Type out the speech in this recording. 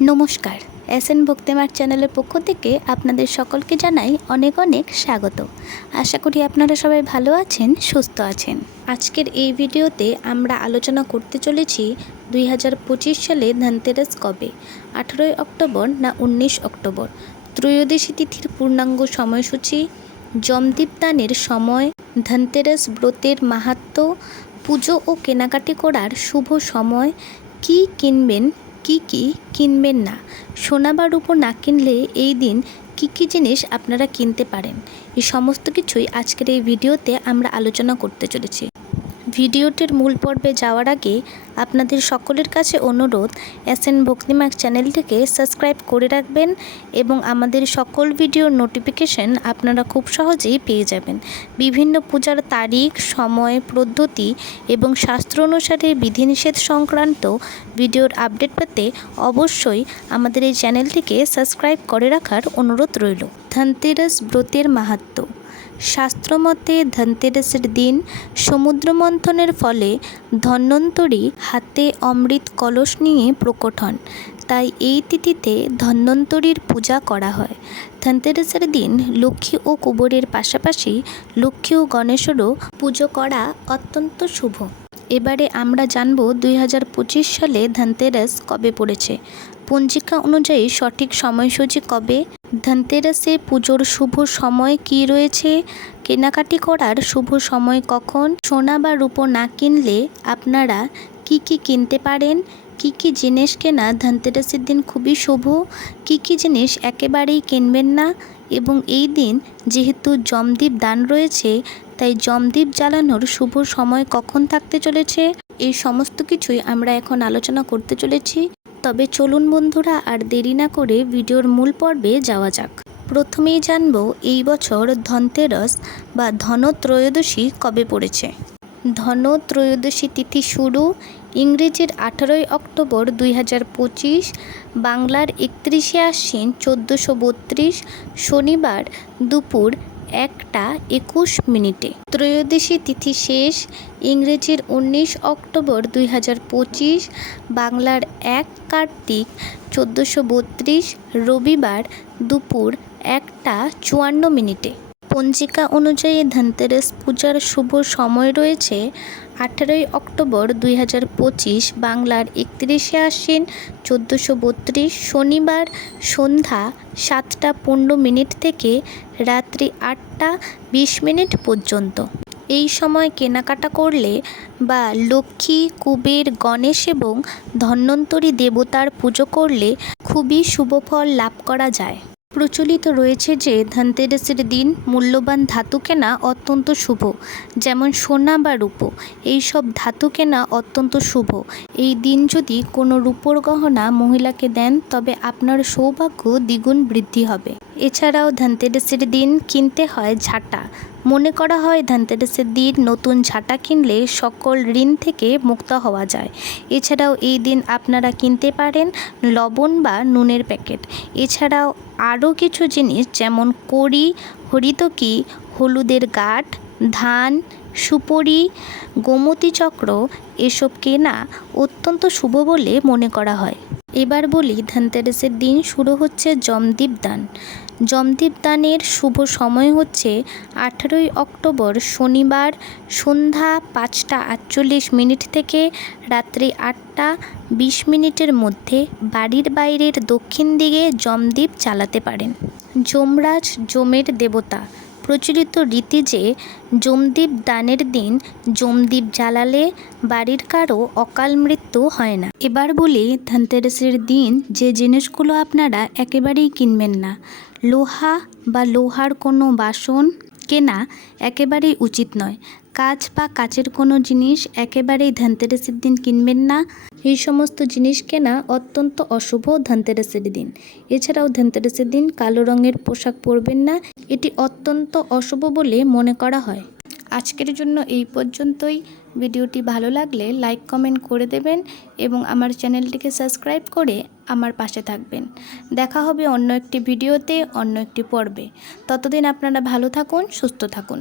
নমস্কার, এসএন ভক্তিমার চ্যানেলের পক্ষ থেকে আপনাদের সকলকে জানাই অনেক অনেক স্বাগত। আশা করি আপনারা সবাই ভালো আছেন, সুস্থ আছেন। আজকের এই ভিডিওতে আমরা আলোচনা করতে চলেছি 2025 সালে ধনতেরাস কবে, 18ই অক্টোবর না 19 অক্টোবর, ত্রয়োদশী তিথির পূর্ণাঙ্গ সময়সূচি, যমদীপ দানের সময়, ধনতেরাস ব্রতের মাহাত্ম্য, পুজো ও কেনাকাটি করার শুভ সময়, কী কিনবেন কি কিনবেন না, সোনা বা রূপো না কিনলে এই দিন কী জিনিস আপনারা কিনতে পারেন, এই সমস্ত কিছুই আজকের এই ভিডিওতে আমরা আলোচনা করতে চলেছি। ভিডিওটির মূল পর্বে যাওয়ার আগে আপনাদের সকলের কাছে অনুরোধ, এসএন ভক্তিমার্গ চ্যানেলটিকে সাবস্ক্রাইব করে রাখবেন এবং আমাদের সকল ভিডিওর নোটিফিকেশন আপনারা খুব সহজেই পেয়ে যাবেন। বিভিন্ন পূজার তারিখ, সময়, পদ্ধতি এবং শাস্ত্র অনুসারে বিধিনিষেধ সংক্রান্ত ভিডিওর আপডেট পেতে অবশ্যই আমাদের এই চ্যানেলটিকে সাবস্ক্রাইব করে রাখার অনুরোধ রইল। ধনতেরাস ব্রতের মাহাত্ম্য। শাস্ত্রমতে ধনতেরাসের দিন সমুদ্র মন্থনের ফলে ধন্বন্তরী হাতে অমৃত কলস নিয়ে প্রকট হন, তাই এই তিথিতে ধন্বন্তরীর পূজা করা হয়। ধনতেরাসের দিন লক্ষ্মী ও কুবেরের পাশাপাশি লক্ষ্মী ও গণেশেরও পুজো করা অত্যন্ত শুভ। এবারে আমরা জানব 2025 সালে ধনতেরাস কবে পড়েছে। পঞ্জিকা অনুযায়ী সঠিক সময়সূচি কবে, ধনতেরাসে পুজোর শুভ সময় কি রয়েছে, কেনাকাটি করার শুভ সময় কখন, সোনা বা রূপো না কিনলে আপনারা কি কিনতে পারেন, কি জিনিস কেনা ধনতেরাসের দিন খুবই শুভ, কি জিনিস একেবারেই কিনবেন না, এবং এই দিন যেহেতু যমদীপ দান রয়েছে তাই যমদীপ জ্বালানোর শুভ সময় কখন থাকতে চলেছে, এই সমস্ত কিছুই আমরা এখন আলোচনা করতে চলেছি। তবে চলুন বন্ধুরা, আর দেরি না করে ভিডিওর মূল পর্বে যাওয়া যাক। প্রথমেই জানব এই বছর ধনতেরাস বা ধনত্রয়োদশী কবে পড়েছে। ধনত্রয়োদশী তিথি শুরু ইংরেজির 18ই অক্টোবর 2025, বাংলার 31শে আশ্বিন 1432, শনিবার দুপুর 1:21। ত্রয়োদশী তিথি শেষ ইংরেজির 19 অক্টোবর 2025, বাংলার 1 কার্তিক 1432, রবিবার দুপুর 1:54। পঞ্জিকা অনুযায়ী ধনতেরাস পূজার শুভ সময় রয়েছে 18ই অক্টোবর 2025, বাংলার 31শে আশ্বিন 1432, শনিবার সন্ধ্যা 7:15 থেকে রাত্রি 8:20 পর্যন্ত। এই সময় কেনাকাটা করলে বা লক্ষ্মী, কুবের, গণেশ এবং ধন্বন্তরী দেবতার পুজো করলে খুবই শুভ ফল লাভ করা যায়। প্রচলিত রয়েছে যে ধনতেরাসের দিন মূল্যবান ধাতু কেনা অত্যন্ত শুভ, যেমন সোনা বা রূপো, এইসব ধাতু কেনা অত্যন্ত শুভ। এই দিন যদি কোনো রূপোর গহনা মহিলাকে দেন তবে আপনার সৌভাগ্য দ্বিগুণ বৃদ্ধি হবে। এছাড়াও ধনতেরাসের দিন কিনতে হয় ঝাঁটা। মনে করা হয় ধনতেরাসের দিন নতুন ঝাঁটা কিনলে সকল ঋণ থেকে মুক্ত হওয়া যায়। এছাড়াও এই দিন আপনারা কিনতে পারেন লবণ বা নুনের প্যাকেট। এছাড়াও আরও কিছু জিনিস যেমন কড়ি, হরিতকি, হলুদের গাঁঠ, ধান, সুপরি, গোমতী চক্র, এসব কেনা অত্যন্ত শুভ বলে মনে করা হয়। এবার বলি ধনতেরাসের দিন শুরু হচ্ছে যমদীপ দান। যমদীপ দানের শুভ সময় হচ্ছে 18ই অক্টোবর শনিবার সন্ধ্যা 5:48 থেকে রাত্রি 8:20 মধ্যে বাড়ির বাইরের দক্ষিণ দিকে যমদীপ জ্বালাতে পারেন। যমরাজ যমের দেবতা। প্রচলিত রীতি যে যমদীপ দানের দিন যমদীপ জ্বালালে বাড়ির কারো অকাল মৃত্যু হয় না। এবার বলি ধনতেরাসের দিন যে জিনিসগুলো আপনারা একেবারেই কিনবেন না। লোহা বা লোহার কোনো বাসন কেনা একেবারেই উচিত নয়। কাঁচ বা কাচের কোনো জিনিস একেবারেই ধনতেরাসের দিন কিনবেন না। এই সমস্ত জিনিস কেনা অত্যন্ত অশুভ ধনতেরাসের দিন। এছাড়াও ধনতেরাসের দিন কালো রঙের পোশাক পরবেন না, এটি অত্যন্ত অশুভ বলে মনে করা হয়। আজকের জন্য এই পর্যন্তই। ভিডিওটি ভালো লাগলে লাইক কমেন্ট করে দেবেন এবং আমার চ্যানেলটিকে সাবস্ক্রাইব করে আমার পাশে থাকবেন। দেখা হবে অন্য একটি ভিডিওতে, অন্য একটি পর্বে। ততদিন আপনারা ভালো থাকুন, সুস্থ থাকুন।